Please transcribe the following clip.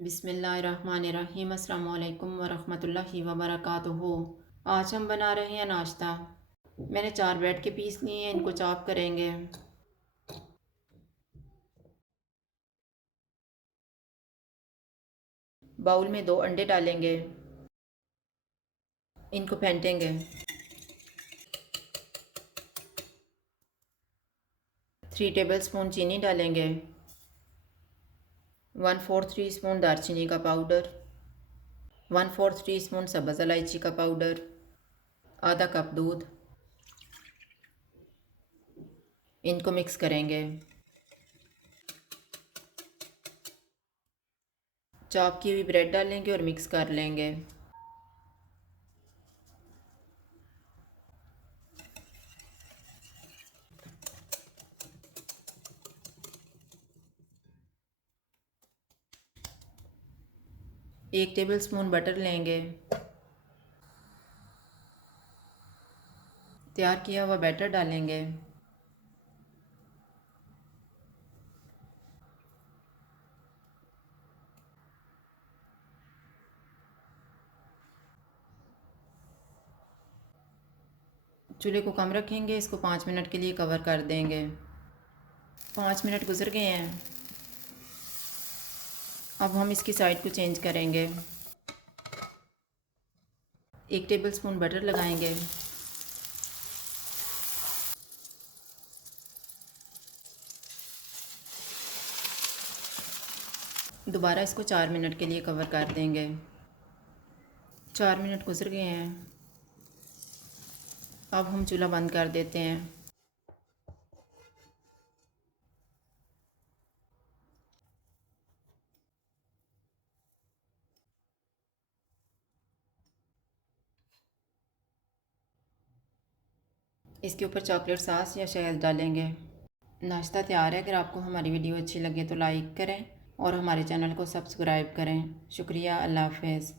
बिस्मिल्लाहिर्रहमानिर्रहीम। अस्सलामु अलैकुम वरहमतुल्लाहि वबरकातुहू। आज हम बना रहे हैं नाश्ता। मैंने 4 ब्रेड के पीस लिए हैं, इनको चॉप करेंगे। बाउल में 2 अंडे डालेंगे, इनको फेंटेंगे। 3 टेबलस्पून चीनी डालेंगे। 1/4 टीस्पून दालचीनी का पाउडर, 1/4 टीस्पून सब्ज़ इलायची का पाउडर, आधा कप दूध। इनको मिक्स करेंगे। चॉप की हुई ब्रेड डालेंगे और मिक्स कर लेंगे। एक टेबलस्पून बटर लेंगे। तैयार किया हुआ बैटर डालेंगे। चूल्हे को कम रखेंगे, इसको 5 मिनट के लिए कवर कर देंगे। 5 मिनट गुजर गए हैं। अब हम इसकी साइड को चेंज करेंगे। 1 टेबलस्पून बटर लगाएंगे। दोबारा इसको 4 मिनट के लिए कवर कर देंगे। 4 मिनट गुजर गए हैं। अब हम चूल्हा बंद कर देते हैं। इसके ऊपर चॉकलेट सॉस या शहद डालेंगे। नाश्ता तैयार है। अगर आपको हमारी वीडियो अच्छी लगे तो लाइक करें और हमारे चैनल को सब्सक्राइब करें। शुक्रिया। अल्लाह हाफ़िज़।